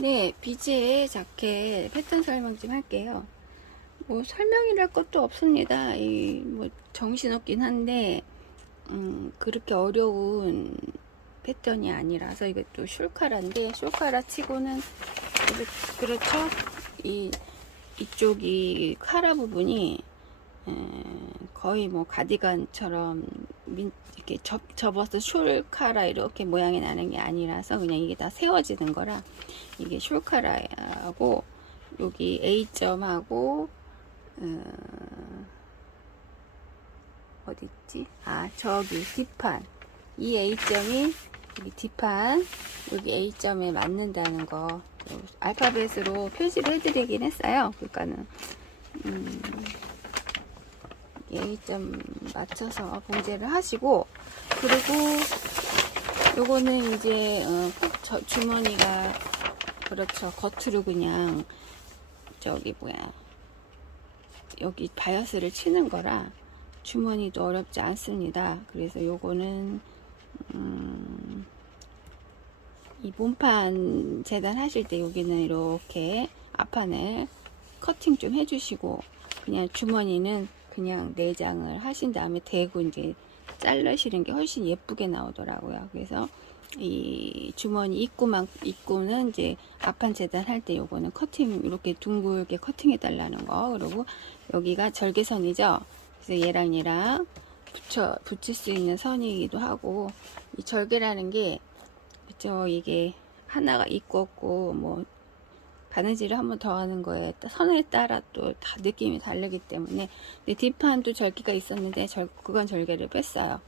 네, 비즈의 자켓 패턴 설명 좀 할게요. 뭐 설명이랄 것도 없습니다. 이 뭐 정신없긴 한데 음, 그렇게 어려운 패턴이 아니라서 이것도 숄카라인데 숄카라 치고는 그렇- 그렇죠. 이 이쪽이 카라 부분이 에, 거의 뭐 가디건처럼 민, 이렇게 접, 접어서 숄카라 이렇게 모양이 나는 게 아니라서 그냥 이게 다 세워지는 거라 이게 숄카라하고 여기 A점하고 어, 어디 있지? 아 저기 뒷판 이 A점이 여기 뒷판 여기 A점에 맞는다는 거 알파벳으로 표시를 해드리긴 했어요. 그러니까는 음, A점 맞춰서 봉제를 하시고 그리고 요거는 이제 어, 주머니가 그렇죠 겉으로 그냥 저기 뭐야 여기 바이어스를 치는 거라 주머니도 어렵지 않습니다. 그래서 요거는 음, 이 몸판 재단 하실 때 여기는 이렇게 앞판을 커팅 좀 해주시고 그냥 주머니는 그냥 내장을 하신 다음에 대고 이제 자르시는 게 훨씬 예쁘게 나오더라고요. 그래서 이 주머니 입구만 입구는 이제 앞판 재단 할 때 요거는 커팅 이렇게 둥글게 커팅해 달라는 거 그리고 여기가 절개선이죠. 그래서 얘랑 얘랑 붙여 붙일 수 있는 선이기도 하고 이 절개라는 게 그죠 이게 하나가 있고 없고 뭐 바느질을 한번 더 하는 거에 따- 선에 따라 또 다 느낌이 다르기 때문에 근데 뒷판도 절개가 있었는데 절, 그건 절개를 뺐어요.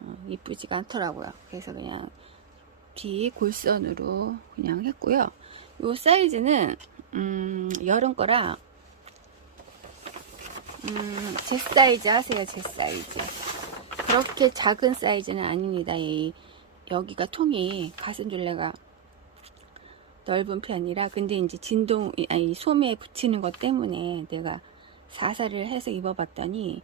어, 이쁘지가 않더라고요. 그래서 그냥 뒤 골선으로 그냥 했고요. 요 사이즈는 음, 여름 거라 음, 제 사이즈 하세요. 제 사이즈. 그렇게 작은 사이즈는 아닙니다. 이 여기가 통이 가슴둘레가 넓은 편이라 근데 이제 진동 아니 소매에 붙이는 것 때문에 내가 사살을 해서 입어봤더니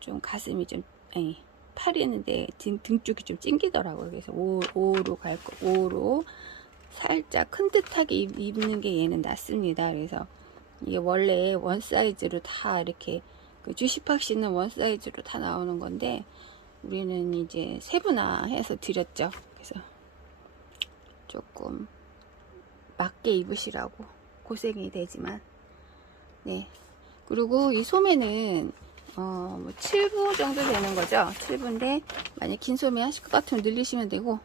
좀 가슴이 좀 아니 팔이 있는데 등, 등 쪽이 좀 찡기더라고요. 그래서 5, 5로 갈 거, 5로 살짝 큰 듯하게 입- 입는 게 얘는 낫습니다. 그래서 이게 원래 원 사이즈로 다 이렇게 그 주시팍 씨는 원 사이즈로 다 나오는 건데 우리는 이제 세분화해서 드렸죠. 그래서 조금 맞게 입으시라고 고생이 되지만. 네. 그리고 이 소매는 어, 뭐 7부 정도 되는 거죠? 7부인데 만약 긴 소매 하실 것 같으면 늘리시면 되고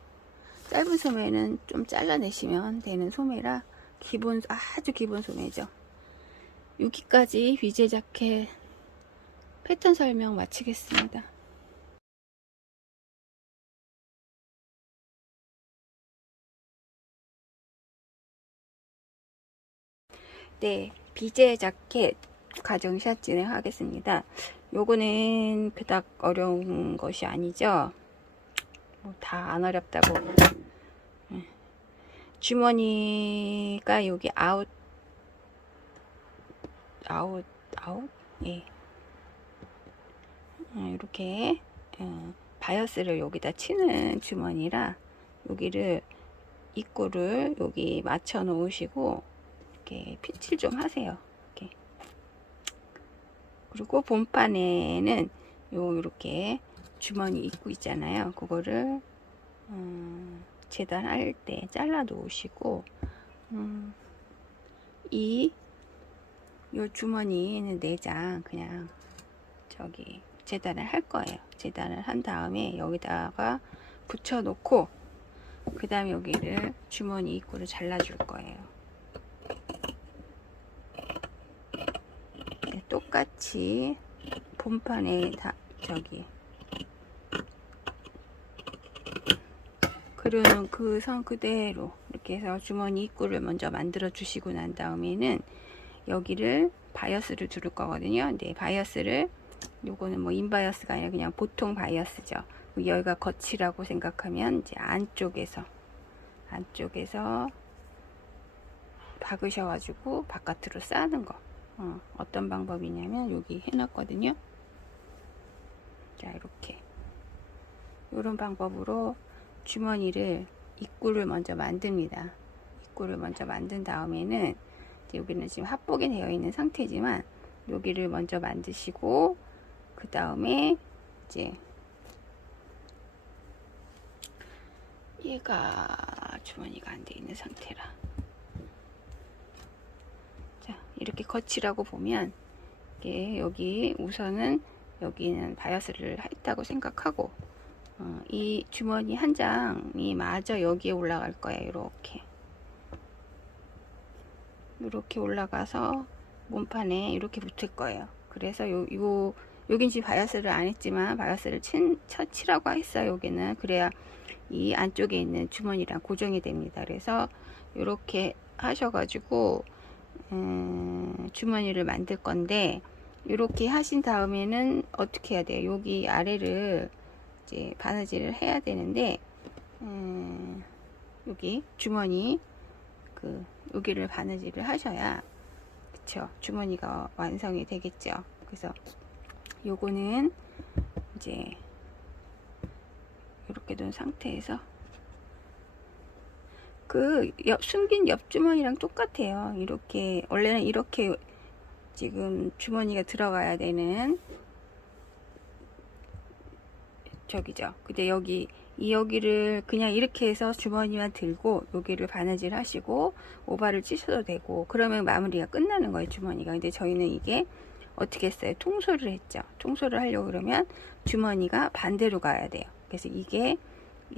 짧은 소매는 좀 잘라내시면 되는 소매라 기본 아주 기본 소매죠. 여기까지 비제 자켓 패턴 설명 마치겠습니다 네, 비제 자켓 가정샷 진행하겠습니다. 요거는 그닥 어려운 것이 아니죠. 뭐 다 안 어렵다고. 예. 주머니가 여기 아웃, 아웃, 아웃? 예. 어, 이렇게, 어, 바이어스를 여기다 치는 주머니라 여기를 입구를 여기 맞춰 놓으시고 이렇게 피칠 좀 하세요. 이렇게. 그리고 본판에는 요 이렇게 주머니 입구 있잖아요. 그거를 음, 재단할 때 잘라 놓으시고 음, 이요 주머니에는 내장 그냥 저기 재단을 할 거예요. 재단을 한 다음에 여기다가 붙여 놓고 그 다음에 여기를 주머니 입구를 잘라 줄 거예요. 네, 똑같이 본판에 다 저기 그려놓은 그 선 그대로 이렇게 해서 주머니 입구를 먼저 만들어 주시고 난 다음에는 여기를 바이어스를 두를 거거든요. 네, 바이어스를 요거는 뭐 인바이어스가 아니라 그냥 보통 바이어스죠. 여기가 거치라고 생각하면 이제 안쪽에서 안쪽에서 박으셔 가지고 바깥으로 싸는 거. 어, 어떤 방법이냐면 여기 해놨거든요. 자 이렇게 이런 방법으로 주머니를 입구를 먼저 만듭니다. 입구를 먼저 만든 다음에는 여기는 지금 합복이 되어 있는 상태지만 여기를 먼저 만드시고 그 다음에 이제 얘가 주머니가 안 돼 있는 상태라 자 이렇게 거치라고 보면 여기 우선은 여기는 바이어스를 했다고 생각하고 어, 이 주머니 한 장이 마저 여기에 올라갈 거예요 이렇게. 이렇게 올라가서 몸판에 이렇게 붙을 거예요. 그래서 요, 요 여긴 지금 바이어스를 안 했지만 바이어스를 친, 쳐, 치라고 했어요 여기는. 그래야 이 안쪽에 있는 주머니랑 고정이 됩니다. 그래서 이렇게 하셔가지고 음, 주머니를 만들 건데 이렇게 하신 다음에는 어떻게 해야 돼요? 여기 아래를 이제 바느질을 해야 되는데 음, 여기 주머니 그 여기를 바느질을 하셔야 그쵸? 주머니가 완성이 되겠죠? 그래서 요거는 이제 이렇게 둔 상태에서 그 옆, 숨긴 옆주머니랑 똑같아요. 이렇게 원래는 이렇게 지금 주머니가 들어가야 되는 저기죠. 근데 여기 이 여기를 그냥 이렇게 해서 주머니만 들고 여기를 바느질 하시고 오바를 치셔도 되고 그러면 마무리가 끝나는 거예요 주머니가. 근데 저희는 이게 어떻게 했어요? 통솔을 했죠. 통솔을 하려고 그러면 주머니가 반대로 가야 돼요. 그래서 이게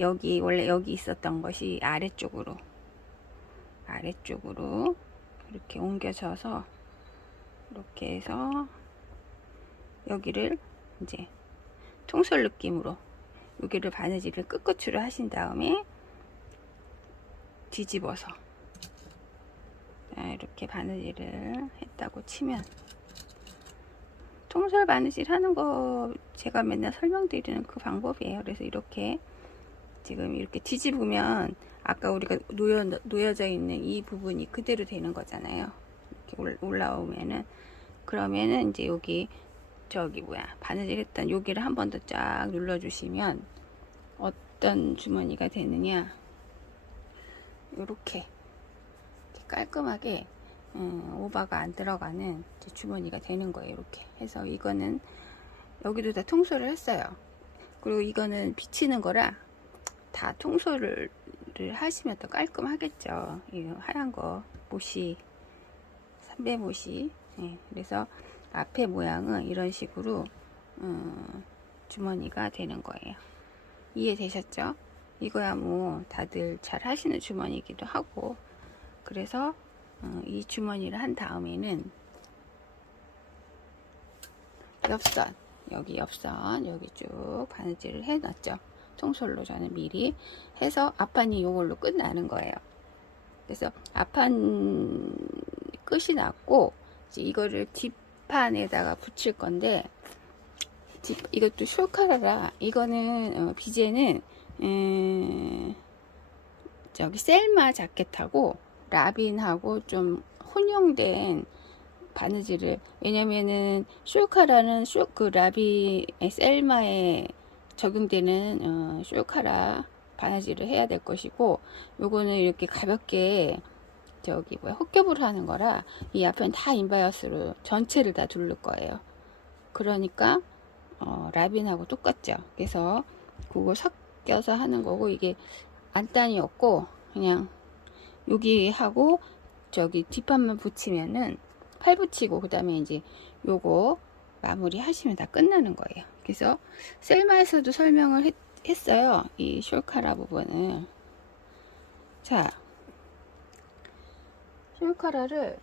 여기 원래 여기 있었던 것이 아래쪽으로 아래쪽으로 이렇게 옮겨져서 이렇게 해서 여기를 이제 통솔 느낌으로 여기를 바느질을 끝끝으로 하신 다음에 뒤집어서 자, 이렇게 바느질을 했다고 치면 통솔 바느질 하는 거 제가 맨날 설명드리는 그 방법이에요. 그래서 이렇게 지금 이렇게 뒤집으면 아까 우리가 놓여, 놓여져 있는 이 부분이 그대로 되는 거잖아요. 이렇게 올라오면은. 그러면은 이제 여기 저기 뭐야 바느질 했던 여기를 한 번 더 쫙 눌러주시면 어떤 주머니가 되느냐. 이렇게 깔끔하게 음, 오바가 안 들어가는 주머니가 되는 거예요 이렇게. 해서 이거는 여기도 다 통솔을 했어요. 그리고 이거는 비치는 거라 다 통솔을 하시면 더 깔끔하겠죠. 이 하얀 거 못이 삼배 못이 네, 그래서 앞에 모양은 이런 식으로 음, 주머니가 되는 거예요. 이해되셨죠? 이거야 뭐 다들 잘 하시는 주머니이기도 하고. 그래서 어, 이 주머니를 한 다음에는 옆선 여기 옆선 여기 쭉 바느질을 해 놨죠 통솔로 저는 미리 해서 앞판이 이걸로 끝나는 거예요. 그래서 앞판 끝이 났고 이제 이거를 뒷판에다가 붙일 건데 뒷, 이것도 숄카라라. 이거는 어, 비제는 음, 저기 셀마 자켓하고 라빈하고 좀 혼용된 바느질을 왜냐면은 쇼카라는 쇼 그 라비 셀마에 적용되는 어, 쇼카라 바느질을 해야 될 것이고 요거는 이렇게 가볍게 저기 뭐야 헛겹을 하는 거라 이 앞에는 다 인바이어스로 전체를 다 두를 거예요. 그러니까 어, 라빈하고 똑같죠. 그래서 그거 섞여서 하는 거고 이게 안단이 없고 그냥 여기 하고 저기 뒷판만 붙이면은 팔 붙이고 그 다음에 이제 요거 마무리 하시면 다 끝나는 거예요 그래서 셀마에서도 설명을 했, 했어요 이 숄카라 부분을 자 숄카라를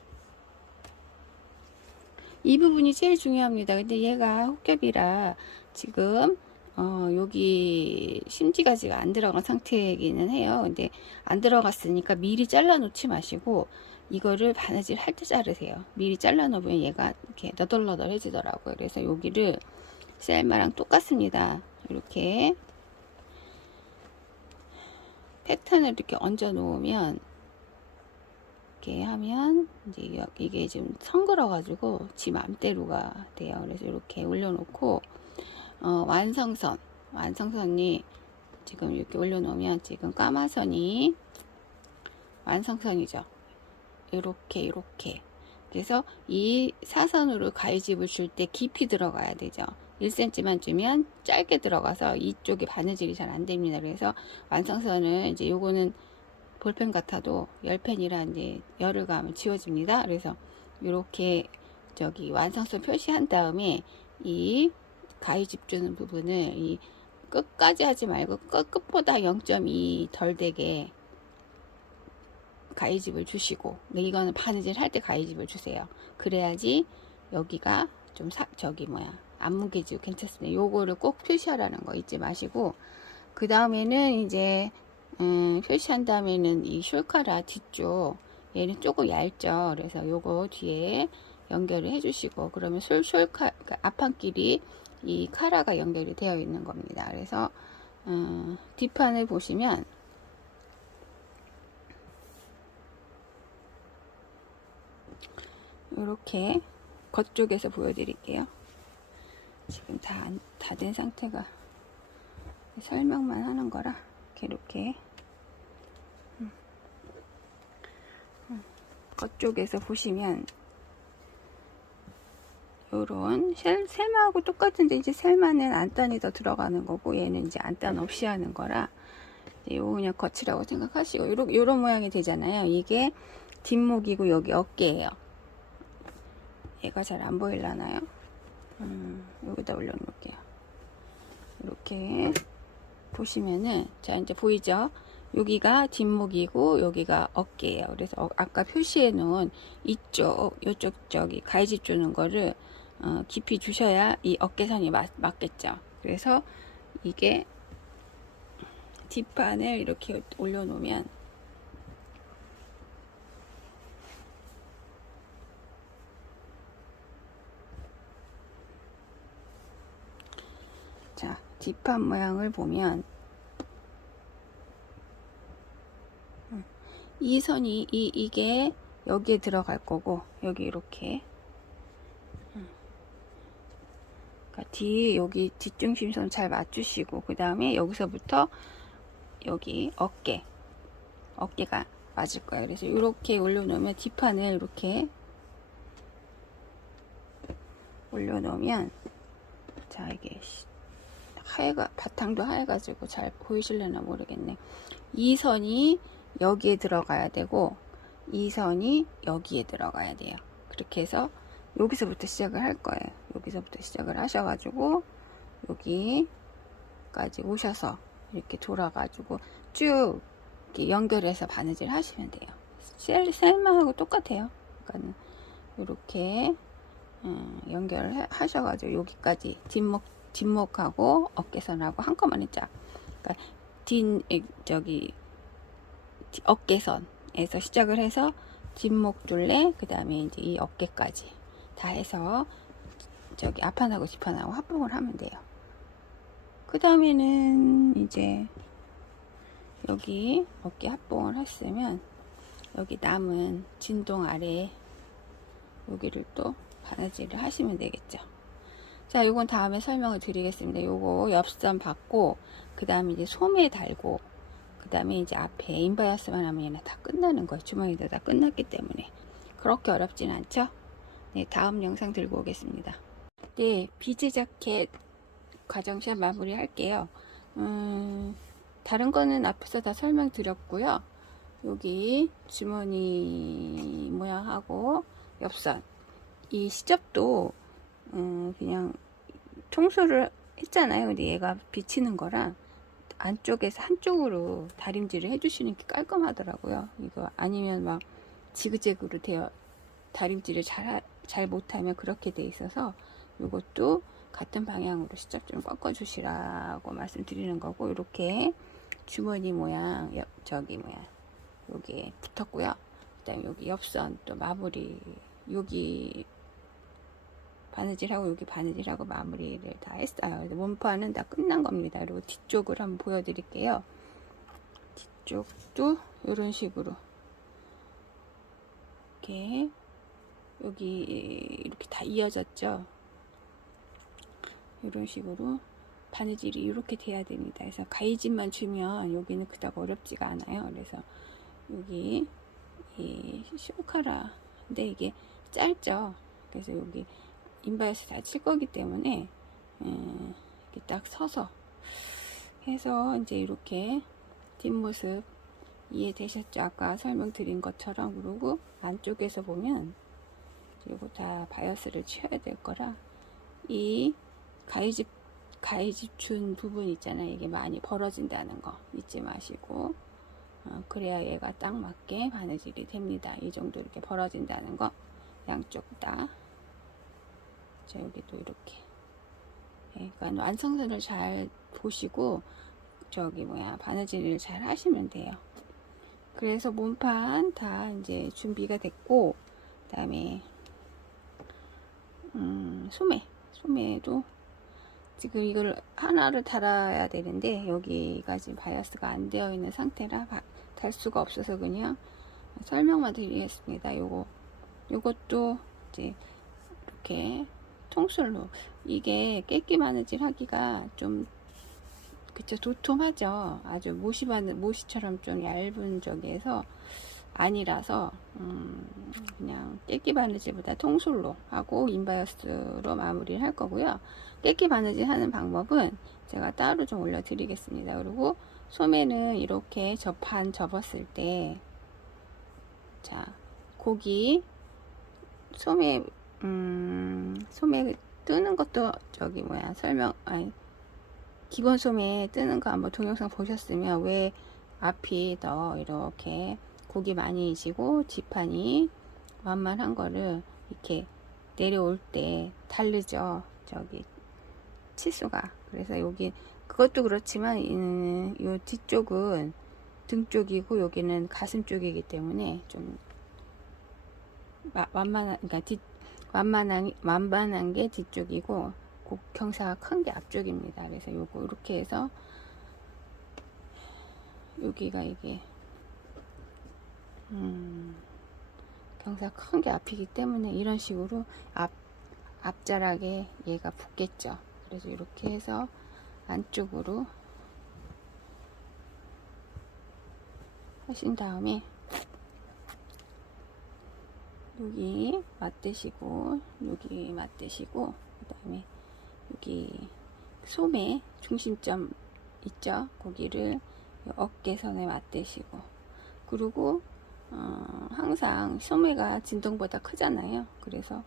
이 부분이 제일 중요합니다 근데 얘가 혹겹이라 지금 어, 여기 심지가지가 안 들어간 상태이기는 해요. 근데 안 들어갔으니까 미리 잘라 놓지 마시고 이거를 바느질 할 때 자르세요. 미리 잘라 놓으면 얘가 이렇게 너덜너덜해지더라고요. 그래서 여기를 셀마랑 똑같습니다. 이렇게 패턴을 이렇게 얹어 놓으면 이렇게 하면 이제 이게 지금 성글어 가지고 지 맘대로가 돼요. 그래서 이렇게 올려놓고 어, 완성선 완성선이 지금 이렇게 올려놓으면 지금 까마선이 완성선이죠. 이렇게 이렇게. 그래서 이 사선으로 가위집을 줄 때 깊이 들어가야 되죠. 1cm만 주면 짧게 들어가서 이쪽이 바느질이 잘 안 됩니다. 그래서 완성선은 이제 요거는 볼펜 같아도 열펜이라 이제 열을 가하면 지워집니다. 그래서 이렇게 저기 완성선 표시한 다음에 이 가위 집 주는 부분을 이 끝까지 하지 말고 끝, 끝보다 0.2 덜 되게 가위집을 주시고 근데 이거는 바느질 할 때 가위집을 주세요. 그래야지 여기가 좀 사, 저기 뭐야 안 뭉개지고 괜찮습니다. 요거를 꼭 표시하라는 거 잊지 마시고 그 다음에는 이제 음, 표시한 다음에는 이 숄카라 뒤쪽 얘는 조금 얇죠. 그래서 요거 뒤에 연결을 해주시고 그러면 숄 숄카 그러니까 앞판끼리 이 카라가 연결이 되어 있는 겁니다. 그래서 음, 뒷판을 보시면 이렇게 겉쪽에서 보여드릴게요. 지금 다 다 된 상태가 설명만 하는 거라 이렇게 이렇게 음. 음. 겉쪽에서 보시면 요런 셀, 셀마하고 똑같은데 이제 셀마는 안단이 더 들어가는 거고 얘는 이제 안단 없이 하는 거라 이거 그냥 겉이라고 생각하시고 요런, 요런 모양이 되잖아요 이게 뒷목이고 여기 어깨예요 얘가 잘 안 보일라나요? 음, 여기다 올려놓을게요. 이렇게 보시면은 자 이제 보이죠? 여기가 뒷목이고 여기가 어깨예요. 그래서 어, 아까 표시해 놓은 이쪽 이쪽 저기 가위집 주는 거를 어, 깊이 주셔야 이 어깨선이 맞, 맞겠죠. 그래서 이게 뒷판을 이렇게 올려놓으면 자, 뒷판 모양을 보면 음, 이 선이 이 이게 여기에 들어갈 거고 여기 이렇게 음. 그러니까 뒤 여기 뒷중심선 잘 맞추시고 그 다음에 여기서부터 여기 어깨 어깨가 맞을 거예요. 그래서 이렇게 올려놓으면 뒷판을 이렇게 올려놓으면 자 이게 하얘가 바탕도 하얘가지고 잘 보이실려나 모르겠네. 이 선이 여기에 들어가야 되고 이 선이 여기에 들어가야 돼요. 그렇게 해서 여기서부터 시작을 할 거예요. 여기서부터 시작을 하셔가지고 여기까지 오셔서 이렇게 돌아가지고 쭉 이렇게 연결해서 바느질 하시면 돼요. 셀, 셀마하고 똑같아요. 그러니까는 이렇게 음, 연결하셔가지고 여기까지 뒷목 뒷목하고 어깨선하고 한꺼번에 쫙. 그러니까 뒷 저기 어깨선에서 시작을 해서 뒷목 둘레 그 다음에 이제 이 어깨까지 다 해서 저기 앞판하고 뒷판하고 합봉을 하면 돼요. 그 다음에는 이제 여기 어깨 합봉을 했으면 여기 남은 진동 아래 여기를 또 바느질을 하시면 되겠죠. 자, 요건 다음에 설명을 드리겠습니다. 요거 옆선 받고, 그 다음에 이제 소매 달고, 그 다음에 이제 앞에 인바이어스만 하면 얘는 다 끝나는 거예요. 주머니도 다 끝났기 때문에. 그렇게 어렵진 않죠? 네, 다음 영상 들고 오겠습니다. 네, 비즈 자켓 과정샷 마무리 할게요. 음, 다른 거는 앞에서 다 설명드렸고요. 여기 주머니 모양하고 옆선. 이 시접도 음, 그냥 청소를 했잖아요. 근데 얘가 비치는 거라 안쪽에서 한쪽으로 다림질을 해주시는 게 깔끔하더라고요. 이거 아니면 막 지그재그로 되어 다림질을 잘, 잘 못하면 그렇게 돼 있어서 이것도 같은 방향으로 시작 좀 꺾어주시라고 말씀드리는 거고 이렇게 주머니 모양 저기 뭐야 여기에 붙었고요. 그다음 에 여기 옆선 또 마무리 여기 바느질하고 여기 바느질하고 마무리를 다 했어요. 몸판은 다 끝난 겁니다. 그리고 뒤쪽을 한번 보여드릴게요. 뒤쪽도 이런 식으로 이렇게 여기 이렇게 다 이어졌죠. 이런 식으로 바느질이 이렇게 돼야 됩니다. 그래서 가위집만 주면 여기는 그닥 어렵지가 않아요. 그래서 여기 이 쇼카라인데 이게 짧죠. 그래서 여기 인바이스 다칠 거기 때문에 음, 이렇게 딱 서서 해서 이제 이렇게 뒷모습 이해되셨죠? 아까 설명드린 것처럼 그리고 안쪽에서 보면 이거 다 바이어스를 치워야 될 거라 이 가위집 가위집 준 부분 있잖아요. 이게 많이 벌어진다는 거 잊지 마시고 어, 그래야 얘가 딱 맞게 바느질이 됩니다. 이 정도 이렇게 벌어진다는 거 양쪽 다. 자 여기도 이렇게. 예, 그러니까 완성선을 잘 보시고 저기 뭐야 바느질을 잘 하시면 돼요. 그래서 몸판 다 이제 준비가 됐고 그 다음에 음, 소매 소매도 지금 이걸 하나를 달아야 되는데 여기가 지금 바이어스가 안 되어 있는 상태라 바- 달 수가 없어서 그냥 설명만 드리겠습니다. 요거 요것도 이제 이렇게 통솔로 이게 깨끼 바느질 하기가 좀 그쵸 도톰하죠. 아주 모시 바느 모시처럼 좀 얇은 저기에서 아니라서 음, 그냥 깨끼 바느질보다 통솔로 하고 인바이어스로 마무리를 할 거고요. 깨끼 바느질 하는 방법은 제가 따로 좀 올려 드리겠습니다. 그리고 소매는 이렇게 접한 접었을 때, 자, 고기, 소매, 음, 소매 뜨는 것도 저기 뭐야, 설명, 아니, 기본 소매 뜨는 거 한번 동영상 보셨으면 왜 앞이 더 이렇게 고기 많이 지고 지판이 완만한 거를 이렇게 내려올 때 다르죠. 저기 치수가. 그래서 여기 그것도 그렇지만 음, 요 뒤쪽은 등 쪽이고 여기는 가슴 쪽이기 때문에 좀 마- 완만한 그러니까 뒤 완만한 완만한 게 뒤쪽이고 고- 경사가 큰 게 앞쪽입니다. 그래서 요거 이렇게 해서 여기가 이게 음, 경사 큰게 앞이기 때문에 이런 식으로 앞 앞자락에 얘가 붙겠죠. 그래서 이렇게 해서 안쪽으로 하신 다음에 여기 맞대시고 여기 맞대시고 그 다음에 여기 소매 중심점 있죠? 거기를 어깨선에 맞대시고. 그리고 어, 항상 소매가 진동보다 크잖아요. 그래서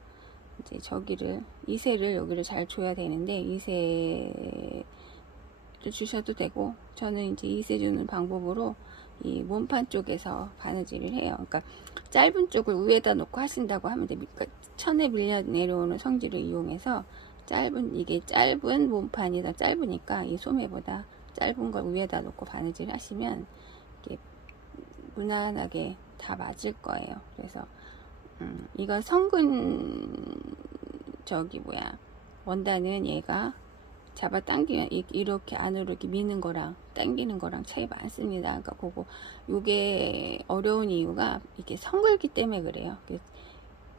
이제 저기를 이세를 여기를 잘 줘야 되는데 이세를 주셔도 되고 저는 이제 이세 주는 방법으로 이 몸판 쪽에서 바느질을 해요. 그러니까 짧은 쪽을 위에다 놓고 하신다고 하면 됩니다. 그러니까 천에 밀려 내려오는 성질을 이용해서 짧은 이게 짧은 몸판이다 짧으니까 이 소매보다 짧은 걸 위에다 놓고 바느질 하시면 이게 무난하게 다 맞을 거예요. 그래서 음, 이건 성근 저기 뭐야 원단은 얘가 잡아 당기면 이- 이렇게 안으로 이렇게 미는 거랑 당기는 거랑 차이 많습니다. 그러니까 그거 요게 어려운 이유가 이게 성글기 때문에 그래요. 그-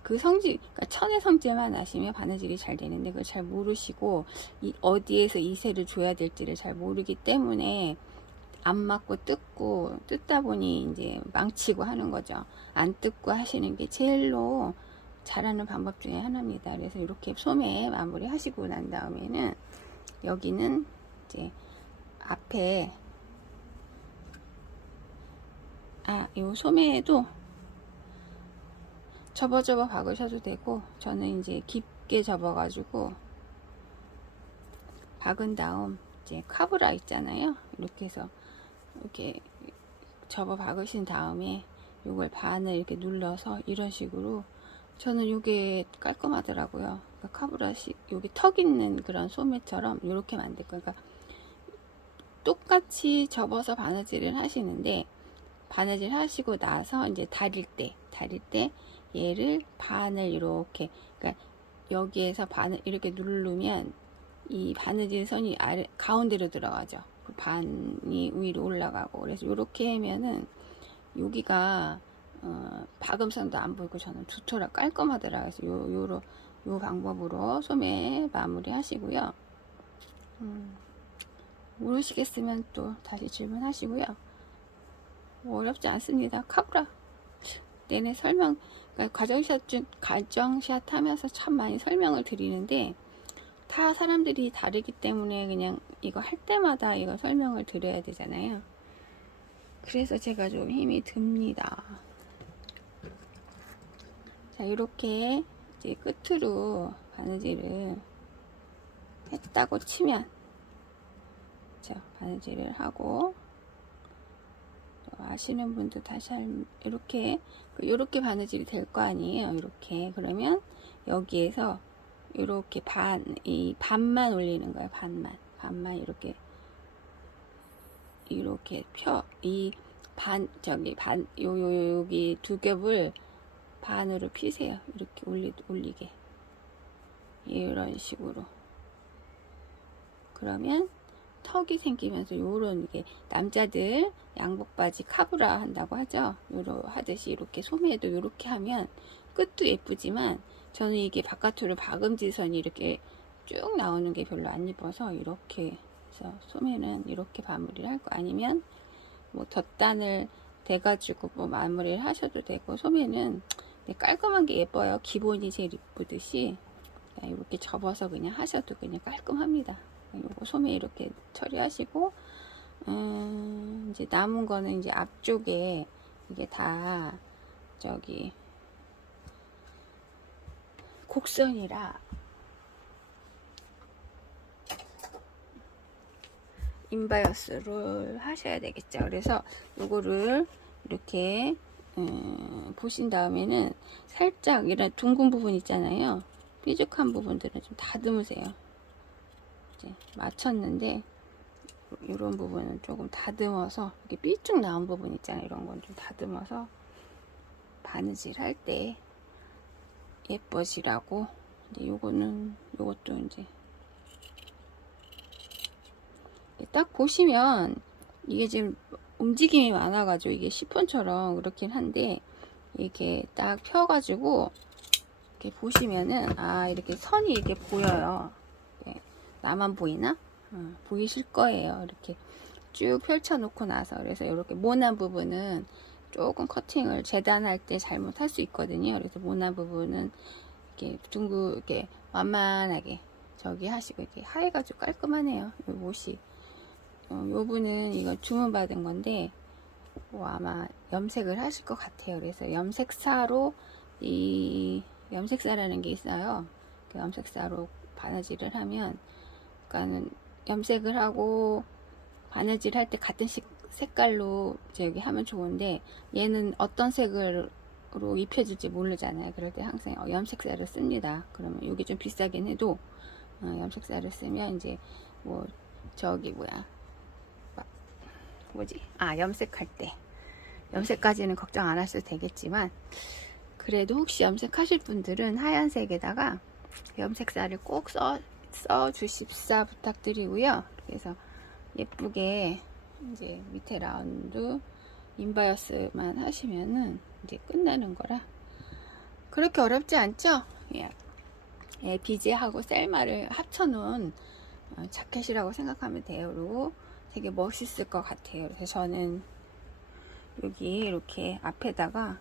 그 성질, 그러니까 천의 성질만 아시면 바느질이 잘 되는데 그걸 잘 모르시고 이 어디에서 이세를 줘야 될지를 잘 모르기 때문에 안 맞고 뜯고 뜯다 보니 이제 망치고 하는 거죠. 안 뜯고 하시는 게 제일로 잘하는 방법 중에 하나입니다. 그래서 이렇게 소매 마무리 하시고 난 다음에는 여기는 이제 앞에 아, 요 소매도 접어 접어 박으셔도 되고 저는 이제 깊게 접어 가지고 박은 다음 이제 카브라 있잖아요. 이렇게 해서 이렇게 접어 박으신 다음에 요걸 반을 이렇게 눌러서 이런 식으로 저는 요게 깔끔하더라고요. 그러니까 카브라시 여기 턱 있는 그런 소매처럼 이렇게 만들 거예요. 그러니까 똑같이 접어서 바느질을 하시는데 바느질 하시고 나서 이제 다릴 때 다릴 때 얘를 반을 이렇게 그러니까 여기에서 반을 이렇게 누르면 이 바느질 선이 아래 가운데로 들어가죠. 그 반이 위로 올라가고 그래서 이렇게 하면은 여기가 어, 박음선도 안 보이고 저는 두터라 깔끔하더라. 그래서 요 요로 요 방법으로 소매 마무리 하시고요. 음, 모르시겠으면 또 다시 질문하시고요. 뭐 어렵지 않습니다. 카브라 때는 설명, 그러니까 가정샷 중, 가정샷 하면서 참 많이 설명을 드리는데, 다 사람들이 다르기 때문에 그냥 이거 할 때마다 이거 설명을 드려야 되잖아요. 그래서 제가 좀 힘이 듭니다. 자, 이렇게 이제 끝으로 바느질을 했다고 치면, 자, 바느질을 하고, 또 아시는 분도 다시 할, 이렇게, 이렇게 바느질이 될 거 아니에요. 이렇게. 그러면 여기에서 이렇게 반, 이 반만 올리는 거예요. 반만. 반만 이렇게, 이렇게 펴, 이 반, 저기 반, 요, 요, 요, 여기 두 겹을 반으로 피세요. 이렇게 올리, 올리게. 이런 식으로. 그러면 턱이 생기면서 요런 게 남자들 양복 바지 카브라 한다고 하죠. 요러 하듯이 이렇게 소매도 이렇게 하면 끝도 예쁘지만 저는 이게 바깥으로 박음질선이 이렇게 쭉 나오는 게 별로 안 예뻐서 이렇게 해서 소매는 이렇게 마무리를 할 거 아니면 뭐 덧단을 대가지고 뭐 마무리를 하셔도 되고 소매는 네, 깔끔한 게 예뻐요. 기본이 제일 이쁘듯이 네, 이렇게 접어서 그냥 하셔도 그냥 깔끔합니다. 요거 소매 이렇게 처리하시고 음, 이제 남은 거는 이제 앞쪽에 이게 다 저기 곡선이라 인바이어스를 하셔야 되겠죠. 그래서 요거를 이렇게 음, 보신 다음에는 살짝 이런 둥근 부분 있잖아요. 삐죽한 부분들은 좀 다듬으세요. 이제 맞췄는데 이런 부분은 조금 다듬어서 이렇게 삐쭉 나온 부분 있잖아요. 이런 건 좀 다듬어서 바느질 할 때 예뻐지라고. 근데 요거는 요것도 이제 딱 보시면 이게 지금 움직임이 많아가지고 이게 시폰처럼 그렇긴 한데 이렇게 딱 펴가지고 이렇게 보시면은 아 이렇게 선이 이렇게 보여요. 예, 나만 보이나? 어, 보이실 거예요. 이렇게 쭉 펼쳐놓고 나서 그래서 이렇게 모난 부분은 조금 커팅을 재단할 때 잘못할 수 있거든요. 그래서 모난 부분은 이렇게 둥근 이렇게 완만하게 저기 하시고 이렇게 하얘가지고 깔끔하네요. 이 옷이. 어, 요 분은 이거 주문받은 건데 뭐 아마 염색을 하실 것 같아요. 그래서 염색사로 이 염색사라는 게 있어요. 그 염색사로 바느질을 하면 그러니까는 염색을 하고 바느질 할 때 같은 식, 색깔로 저기 하면 좋은데 얘는 어떤 색으로 입혀질지 모르잖아요. 그럴 때 항상 어, 염색사를 씁니다. 그러면 이게 좀 비싸긴 해도 어, 염색사를 쓰면 이제 뭐 저기 뭐야 뭐지? 아, 염색할 때. 염색까지는 걱정 안 하셔도 되겠지만, 그래도 혹시 염색하실 분들은 하얀색에다가 염색사를 꼭 써, 써 주십사 부탁드리고요. 그래서 예쁘게 이제 밑에 라운드 인바이어스만 하시면은 이제 끝나는 거라. 그렇게 어렵지 않죠? 예. 예, 비제하고 셀마를 합쳐놓은 어, 자켓이라고 생각하면 돼요. 그리고 되게 멋있을 것 같아요. 그래서 저는 여기 이렇게 앞에다가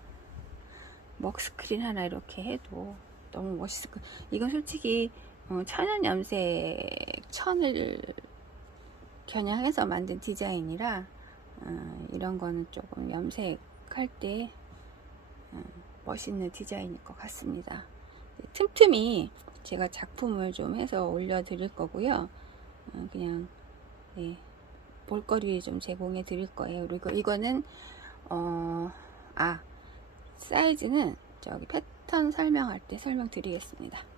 먹 스크린 하나 이렇게 해도 너무 멋있을 것 이건 솔직히 어, 천연 염색 천을 겨냥해서 만든 디자인이라 어, 이런 거는 조금 염색할 때 어, 멋있는 디자인일 것 같습니다. 틈틈이 제가 작품을 좀 해서 올려드릴 거고요. 어, 그냥 네. 볼거리 좀 제공해 드릴 거예요. 그리고 이거는 어, 아 사이즈는 저기 패턴 설명할 때 설명드리겠습니다.